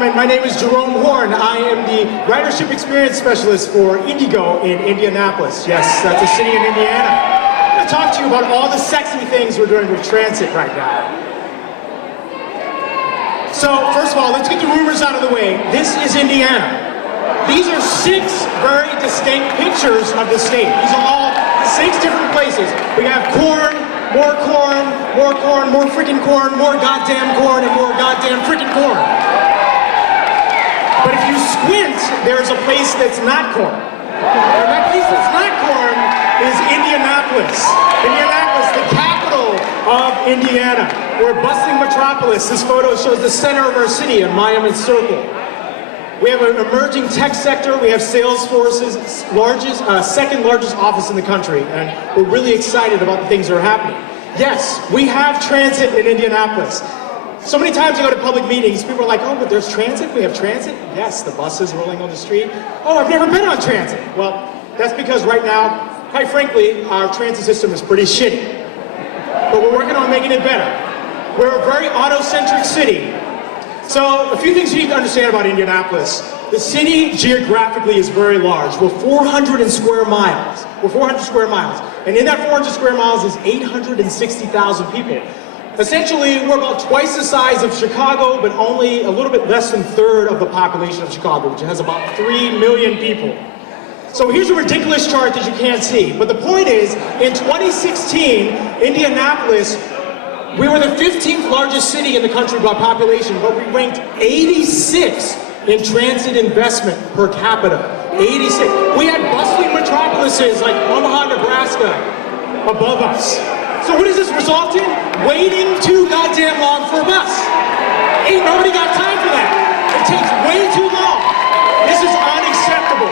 gentlemen, my name is Jerome Horne. I am the Ridership Experience Specialist for Indigo in Indianapolis. Yes, that's a city in Indiana. I'm going to talk to you about all the sexy things we're doing with transit right now. So, first of all, let's get the rumors out of the way. This is Indiana. These are 6 very distinct pictures of the state. These are all 6 different places. We have corn, more corn, more corn, more freaking corn, more goddamn corn, and more goddamn freaking corn. But if you squint, there's a place that's not corn. And that place that's not corn is Indianapolis. Indianapolis, the capital of Indiana. We're a bustling metropolis. This photo shows the center of our city, a monument circle. We have an emerging tech sector. We have Salesforce's second largest office in the country, and we're really excited about the things that are happening. Yes, we have transit in Indianapolis. So many times you go to public meetings, people are like, oh, but there's transit? We have transit? Yes, the buses rolling on the street. Oh, I've never been on transit. Well, that's because right now, quite frankly, our transit system is pretty shitty. But we're working on making it better. We're a very auto-centric city. So, a few things you need to understand about Indianapolis. The city geographically is very large. We're 400 square miles. We're 400 square miles. And in that 400 square miles is 860,000 people. Essentially, we're about twice the size of Chicago, but only a little bit less than a third of the population of Chicago, which has about 3 million people. So here's a ridiculous chart that you can't see. But the point is, in 2016, Indianapolis, we were the 15th largest city in the country by population, but we ranked 86 in transit investment per capita. 86. We had bustling metropolises like Omaha, Nebraska above us. So what does this result in? Waiting too goddamn long for a bus. Ain't nobody got time for that. It takes way too long. This is unacceptable.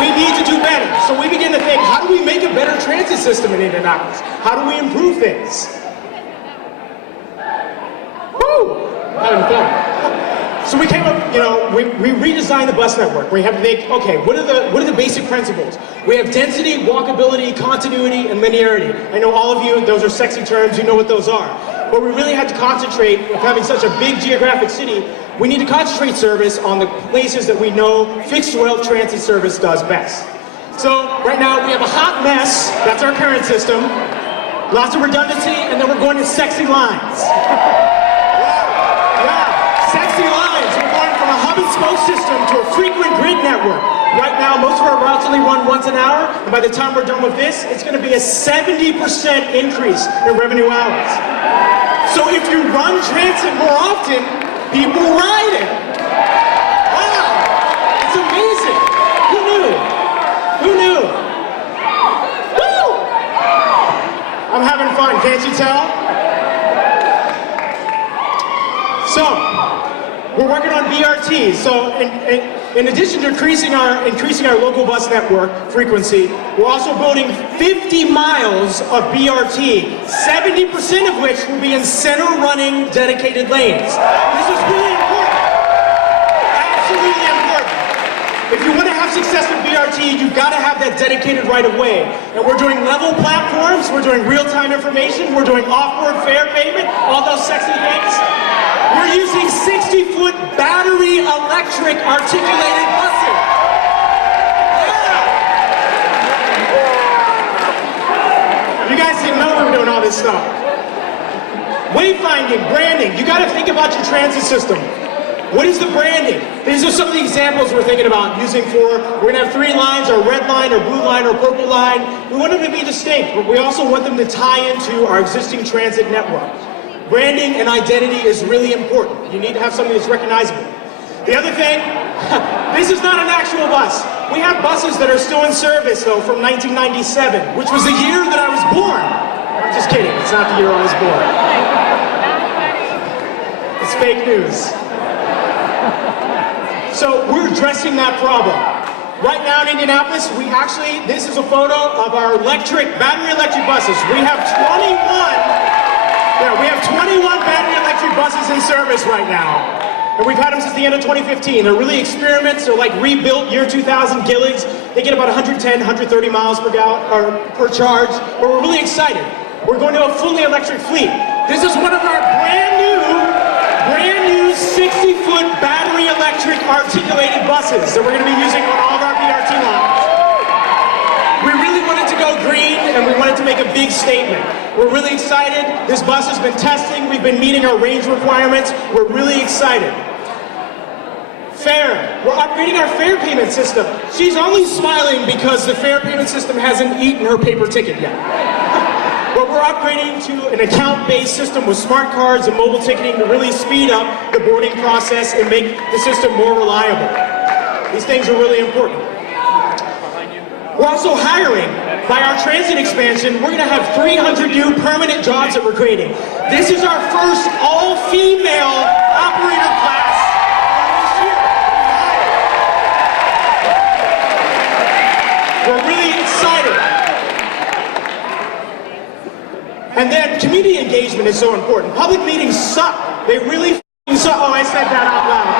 We need to do better. So we begin to think, how do we make a better transit system in Indianapolis? How do we improve things? Having fun. So we came up, we redesigned the bus network. We have to think, okay, what are the basic principles? We have density, walkability, continuity, and linearity. I know all of you, those are sexy terms, you know what those are. But we really had to concentrate, with having such a big geographic city, we need to concentrate service on the places that we know fixed rail transit service does best. So right now we have a hot mess, that's our current system, lots of redundancy, and then we're going to sexy lines. Sexy lines. We're going from a hub and spoke system to a frequent grid network. Right now, most of our routes only run once an hour, and by the time we're done with this, it's going to be a 70% increase in revenue hours. So if you run transit more often, people ride it. Wow, it's amazing. Who knew? Who knew? Woo! I'm having fun, can't you tell? So, we're working on BRT. So, in addition to increasing our local bus network frequency, we're also building 50 miles of BRT, 70% of which will be in center-running dedicated lanes. This is really important. Absolutely important. If you want to have success with BRT, you've got to have that dedicated right-of-way. And we're doing level platforms, we're doing real-time information, we're doing off-board fare payment, all those sexy things. We're using 60-foot battery electric articulated buses. Yeah. You guys didn't know we were doing all this stuff. Wayfinding, branding. You got to think about your transit system. What is the branding? These are some of the examples we're thinking about using for, we're going to have 3 lines, our red line, our blue line, our purple line. We want them to be distinct, but we also want them to tie into our existing transit network. Branding and identity is really important. You need to have something that's recognizable. The other thing, this is not an actual bus. We have buses that are still in service, though, from 1997, which was the year that I was born. I'm just kidding, it's not the year I was born. It's fake news. So we're addressing that problem. Right now in Indianapolis, this is a photo of our battery electric buses. We have 21 battery electric buses in service right now. And we've had them since the end of 2015. They're really experiments. They're like rebuilt year 2000 Gilligs. They get about 110, 130 miles per charge. But we're really excited. We're going to a fully electric fleet. This is one of our brand new brand new 60-foot battery electric articulated buses that we're going to be using on all of our BRT lines. We really wanted to go green and we wanted to make a big statement. We're really excited. This bus has been testing. We've been meeting our range requirements. We're really excited. Fare. We're upgrading our fare payment system. She's only smiling because the fare payment system hasn't eaten her paper ticket yet. But we're upgrading to an account-based system with smart cards and mobile ticketing to really speed up the boarding process and make the system more reliable. These things are really important. We're also hiring. By our transit expansion, we're going to have 300 new permanent jobs that we're creating. This is our first all-female operator class this year. We're really excited. And then community engagement is so important. Public meetings suck. They really suck. Oh, I said that out loud.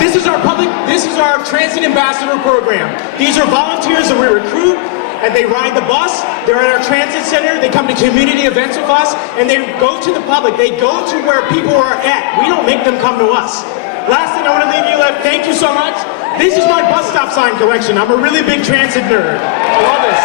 This is our transit ambassador program. These are volunteers that we recruit, and they ride the bus. They're at our transit center. They come to community events with us, and they go to the public. They go to where people are at. We don't make them come to us. Last thing I want to leave you with, thank you so much. This is my bus stop sign collection. I'm a really big transit nerd. I love this.